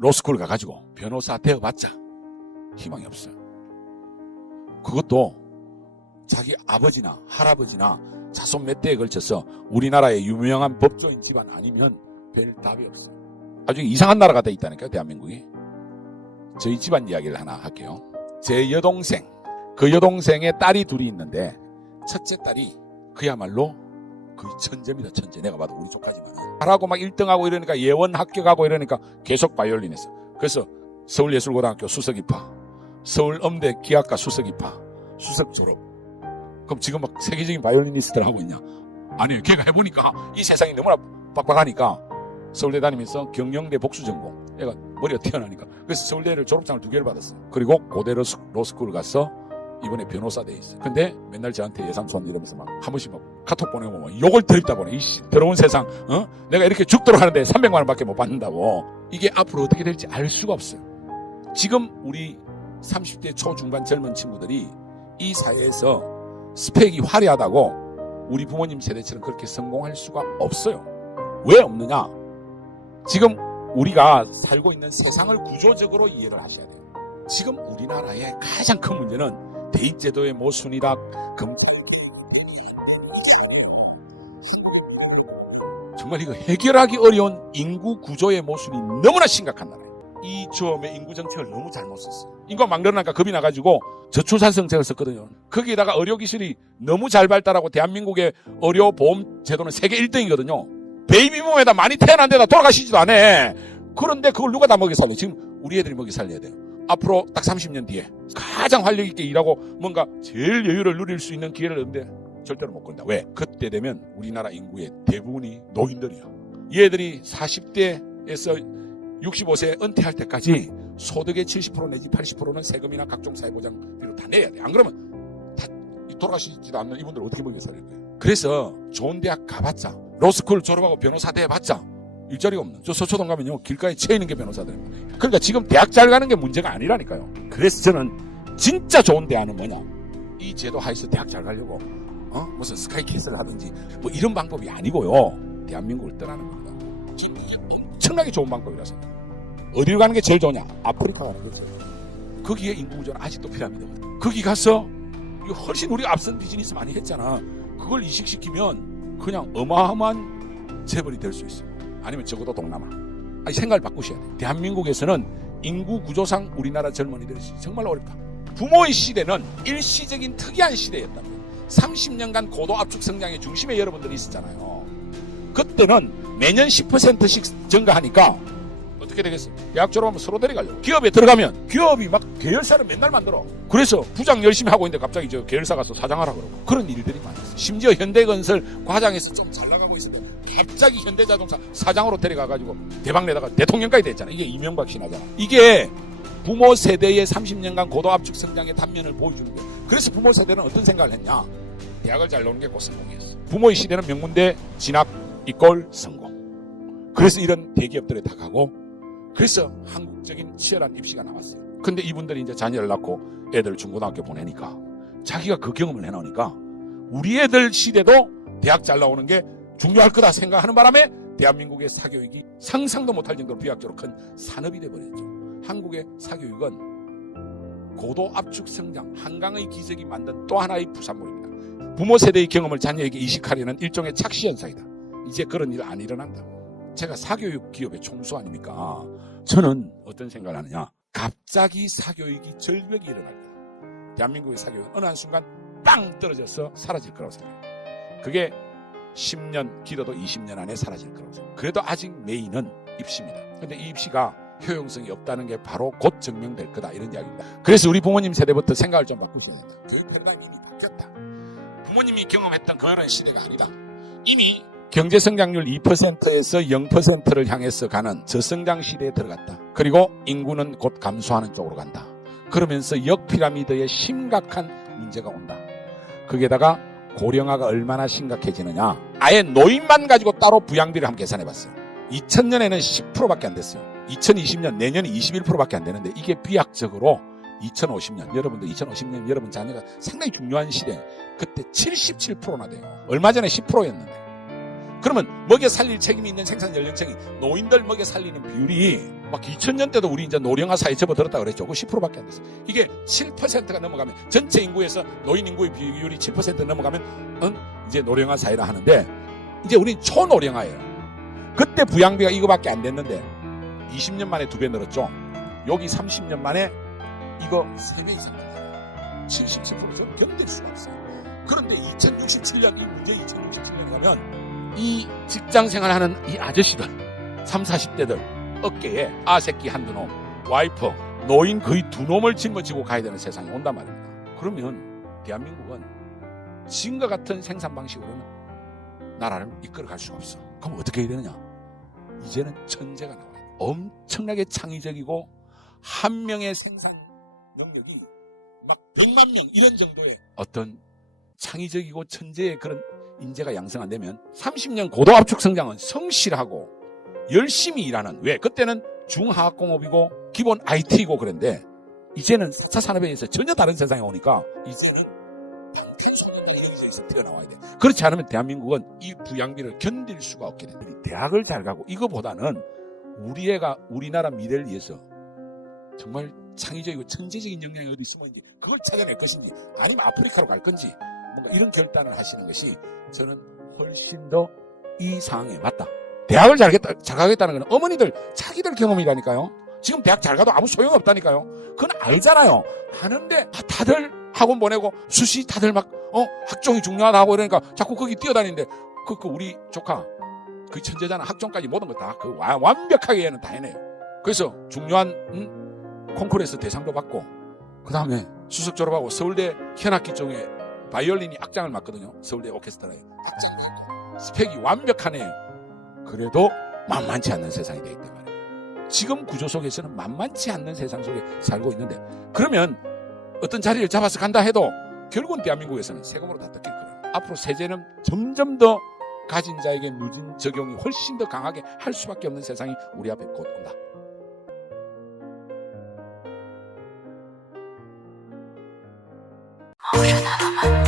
로스쿨 가가지고 변호사 되어봤자 희망이 없어요. 그것도 자기 아버지나 할아버지나 자손 몇 대에 걸쳐서 우리나라의 유명한 법조인 집안 아니면 별 답이 없어요. 아주 이상한 나라가 돼 있다니까요, 대한민국이. 저희 집안 이야기를 하나 할게요. 제 여동생, 그 여동생의 딸이 둘이 있는데 첫째 딸이 그야말로 거의 천재입니다. 천재. 내가 봐도 우리 조카지만 잘하고 막 1등하고 이러니까 예원 합격하고 이러니까 계속 바이올린 했어. 그래서 서울예술고등학교 수석 입학, 서울음대 기악과 수석 입학, 수석 졸업. 그럼 지금 막 세계적인 바이올리니스트를 하고 있냐? 아니에요. 걔가 해보니까 이 세상이 너무나 빡빡하니까 서울대 다니면서 경영대 복수전공. 얘가 머리가 튀어나니까. 그래서 서울대를 졸업장을 2개를 받았어요. 그리고 고대 로스쿨 가서 이번에 변호사 돼 있어요. 근데 맨날 저한테 예상손 이러면서 막 한 번씩 막 카톡 보내고 막 욕을 드립다 보내. 이씨 더러운 세상, 내가 이렇게 죽도록 하는데 300만 원밖에 못 받는다고. 이게 앞으로 어떻게 될지 알 수가 없어요. 지금 우리 30대 초중반 젊은 친구들이 이 사회에서 스펙이 화려하다고 우리 부모님 세대처럼 그렇게 성공할 수가 없어요. 왜 없느냐? 지금 우리가 살고 있는 세상을 구조적으로 이해를 하셔야 돼요. 지금 우리나라의 가장 큰 문제는 대입제도의 모순이다. 정말 이거 해결하기 어려운 인구 구조의 모순이 너무나 심각한 나라예요. 이 처음에 인구 정책을 너무 잘못 썼어요. 인구가 막 늘어나니까 겁이 나가지고 저출산정책을 썼거든요. 거기에다가 의료기술이 너무 잘 발달하고 대한민국의 의료보험 제도는 세계 1등이거든요. 베이비붐에다 많이 태어난 데다 돌아가시지도 않아. 그런데 그걸 누가 다 먹여 살려? 지금 우리 애들이 먹여 살려야 돼요. 앞으로 딱 30년 뒤에 가장 활력 있게 일하고 뭔가 제일 여유를 누릴 수 있는 기회를 얻는데 절대로 못 건다. 왜? 그때 되면 우리나라 인구의 대부분이 노인들이야. 얘들이 40대에서 65세 은퇴할 때까지 소득의 70% 내지 80%는 세금이나 각종 사회보장비로 다 내야 돼. 안 그러면 다 돌아가시지도 않는 이분들 어떻게 먹여 살릴 거예요? 그래서 좋은 대학 가봤자, 로스쿨 졸업하고 변호사 돼봤자 일자리가 없는. 저 서초동 가면요, 길가에 채 있는 게 변호사들입니다. 그러니까 지금 대학 잘 가는 게 문제가 아니라니까요. 그래서 저는 진짜 좋은 대안은 뭐냐? 이 제도 하에서 대학 잘 가려고 무슨 스카이캐슬을 하든지 뭐 이런 방법이 아니고요. 대한민국을 떠나는 겁니다. 엄청나게 좋은 방법이라서. 어디로 가는 게 제일 좋냐? 아프리카 가는 게 제일 좋냐? 거기에 인구구조는 아직도 피라미드거든. 거기 가서 훨씬 우리가 앞선 비즈니스 많이 했잖아. 그걸 이식시키면 그냥 어마어마한 재벌이 될 수 있어. 아니면 적어도 동남아. 아니, 생각을 바꾸셔야 돼. 대한민국에서는 인구 구조상 우리나라 젊은이들이 정말 어렵다. 부모의 시대는 일시적인 특이한 시대였답니다. 30년간 고도 압축 성장의 중심에 여러분들이 있었잖아요. 그때는 매년 10%씩 증가하니까 어떻게 되겠어요? 대학 졸업하면 서로 데려가려고. 기업에 들어가면 기업이 막 계열사를 맨날 만들어. 그래서 부장 열심히 하고 있는데 갑자기 저 계열사 가서 사장하라 그러고. 그런 일들이 많았어요. 심지어 현대건설 과장에서 좀 잘 나가고 있을 때 갑자기 현대자동차 사장으로 데려가가지고 대박 내다가 대통령까지 됐잖아. 이게 이명박 신하잖아. 이게 부모 세대의 30년간 고도 압축 성장의 단면을 보여주는 거예요. 그래서 부모 세대는 어떤 생각을 했냐? 대학을 잘 나오는 게 곧 성공이었어. 부모의 시대는 명문대 진학 이꼴 성공. 그래서 이런 대기업들에 다 가고, 그래서 한국적인 치열한 입시가 나왔어요. 근데 이분들이 이제 자녀를 낳고 애들 중고등학교 보내니까 자기가 그 경험을 해놓으니까 우리 애들 시대도 대학 잘 나오는 게 중요할 거다 생각하는 바람에 대한민국의 사교육이 상상도 못할 정도로 비약적으로 큰 산업이 돼버렸죠. 한국의 사교육은 고도 압축 성장, 한강의 기적이 만든 또 하나의 부산물입니다. 부모 세대의 경험을 자녀에게 이식하려는 일종의 착시 현상이다. 이제 그런 일 안 일어난다. 제가 사교육 기업의 총수 아닙니까? 저는 어떤 생각을 하느냐? 갑자기 사교육이 절벽이 일어날 거다. 대한민국의 사교육은 어느 한순간 빵 떨어져서 사라질 거라고 생각해요. 그게 10년, 길어도 20년 안에 사라질 거라고 생각해요. 그래도 아직 메인은 입시입니다. 근데 이 입시가 효용성이 없다는 게 바로 곧 증명될 거다, 이런 이야기입니다. 그래서 우리 부모님 세대부터 생각을 좀 바꾸셔야 된다. 교육 패러다임이 이미 바뀌었다. 부모님이 경험했던 그런 시대가 아니다. 이미 경제 성장률 2%에서 0%를 향해서 가는 저성장 시대에 들어갔다. 그리고 인구는 곧 감소하는 쪽으로 간다. 그러면서 역피라미드에 심각한 문제가 온다. 거기에다가 고령화가 얼마나 심각해지느냐. 아예 노인만 가지고 따로 부양비를 한번 계산해봤어요. 2000년에는 10%밖에 안 됐어요. 2020년 내년이 21%밖에 안 되는데 이게 비약적으로 2050년, 여러분들 2050년 여러분 자녀가 상당히 중요한 시대, 그때 77%나 돼요. 얼마 전에 10%였는데 그러면 먹여 살릴 책임이 있는 생산 연령층이 노인들 먹여 살리는 비율이 막 2000년대도 우리 이제 노령화 사회에 접어들었다 그랬죠. 그 10%밖에 안 됐어요. 이게 7%가 넘어가면 전체 인구에서 노인 인구의 비율이 7% 넘어가면 이제 노령화 사회라 하는데 이제 우린 초노령화예요. 그때 부양비가 이거밖에 안 됐는데 20년 만에 2배 늘었죠. 여기 30년 만에 이거 3배 이상 늘어요. 77%죠. 견딜 수가 없어요. 그런데 2067년 이 문제 2067년에 가면 이 직장 생활하는 이 아저씨들 30, 40대들 어깨에 아새끼 한두 놈, 와이프, 노인 거의 2놈을 짊어지고 가야 되는 세상이 온단 말입니다. 그러면 대한민국은 지금과 같은 생산 방식으로는 나라를 이끌어갈 수가 없어. 그럼 어떻게 해야 되느냐? 이제는 천재가 나와요. 엄청나게 창의적이고 한 명의 생산 능력이 막 100만 명 이런 정도의 어떤 창의적이고 천재의 그런 인재가 양성 안 되면 30년 고도압축 성장은 성실하고 열심히 일하는, 왜? 그때는 중화학공업이고 기본 IT이고 그런데 이제는 4차 산업에 의해서 전혀 다른 세상에 오니까 이제는 방탄소년단 이런 기지에서 튀어나와야 돼. 그렇지 않으면 대한민국은 이 부양비를 견딜 수가 없게 돼. 대학을 잘 가고 이거보다는 우리 애가 우리나라 미래를 위해서 정말 창의적이고 천재적인 역량이 어디 있으면 그걸 찾아낼 것인지 아니면 아프리카로 갈 건지 뭔가 이런 결단을 하시는 것이 저는 훨씬 더 이 상황에 맞다. 대학을 잘 가겠다는 건 어머니들 자기들 경험이라니까요. 지금 대학 잘 가도 아무 소용 없다니까요. 그건 알잖아요. 하는데 다들 학원 보내고 수시 다들 막 학종이 중요하다 고 이러니까 자꾸 거기 뛰어다니는데 그 우리 조카 그 천재잖아. 학종까지 모든 거 다 그 완벽하게 얘는 다 해내요. 그래서 중요한 콩쿠르에서 대상도 받고 그 다음에 수석 졸업하고 서울대 현악기 중에 바이올린이 악장을 맡거든요. 서울대 오케스트라에 악장 스펙이 완벽한 애예요. 그래도 만만치 않는 세상이 되기 때문에 지금 구조 속에서는 만만치 않는 세상 속에 살고 있는데 그러면 어떤 자리를 잡아서 간다 해도 결국은 대한민국에서는 세금으로 다 뜯길 거예요. 앞으로 세제는 점점 더 가진 자에게 누진 적용이 훨씬 더 강하게 할 수밖에 없는 세상이 우리 앞에 곧 온다. 오션 하나만